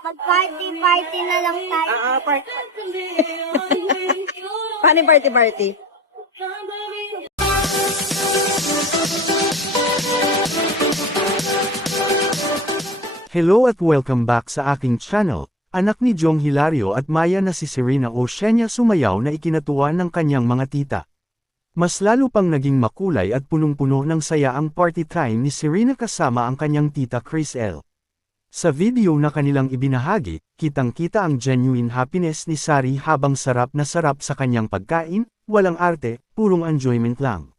Mag-party-party na lang tayo. Party. Paano yung party-party? Hello at welcome back sa aking channel. Anak ni Jong Hilario at Maya na si Serena Oceania sumayaw na ikinatuwa ng kanyang mga tita. Mas lalo pang naging makulay at punong-puno ng saya ang party time ni Serena kasama ang kanyang tita Chris L. Sa video na kanilang ibinahagi, kitang-kita ang genuine happiness ni Sari habang sarap na sarap sa kanyang pagkain, walang arte, purong enjoyment lang.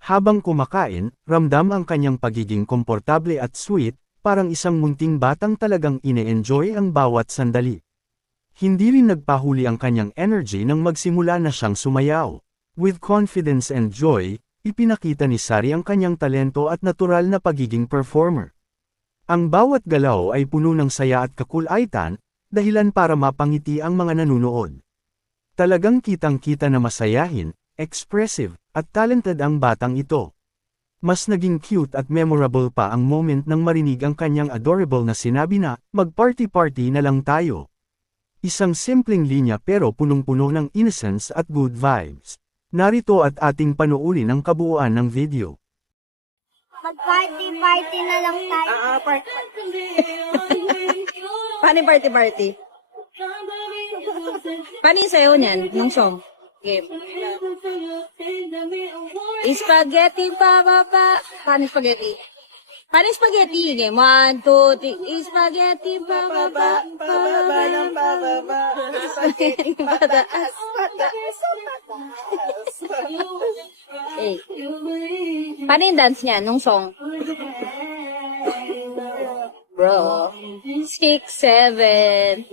Habang kumakain, ramdam ang kanyang pagiging komportable at sweet, parang isang munting batang talagang ine-enjoy ang bawat sandali. Hindi rin nagpahuli ang kanyang energy nang magsimula na siyang sumayaw. With confidence and joy, ipinakita ni Sari ang kanyang talento at natural na pagiging performer. Ang bawat galaw ay puno ng saya at kakulaitan, dahilan para mapangiti ang mga nanunood. Talagang kitang-kita na masayahin, expressive, at talented ang batang ito. Mas naging cute at memorable pa ang moment nang marinig ang kanyang adorable na sinabi na, mag-party-party na lang tayo. Isang simpleng linya pero punong-puno ng innocence at good vibes. Narito at ating panuulin ang kabuuan ng video. Mag-party-party na lang tayo. Party. Paano yung party-party? Paano yung sayo niyan, nung song? Game. Spaghetti pababa. Paano spaghetti? Paano spaghetti? Game. 1, 2, 3. Spaghetti pababa. Pababa ng pababa. Spaghetti pataas. Pataas. Eh. Paano yung dance niya nung song? Bro. 6, 7.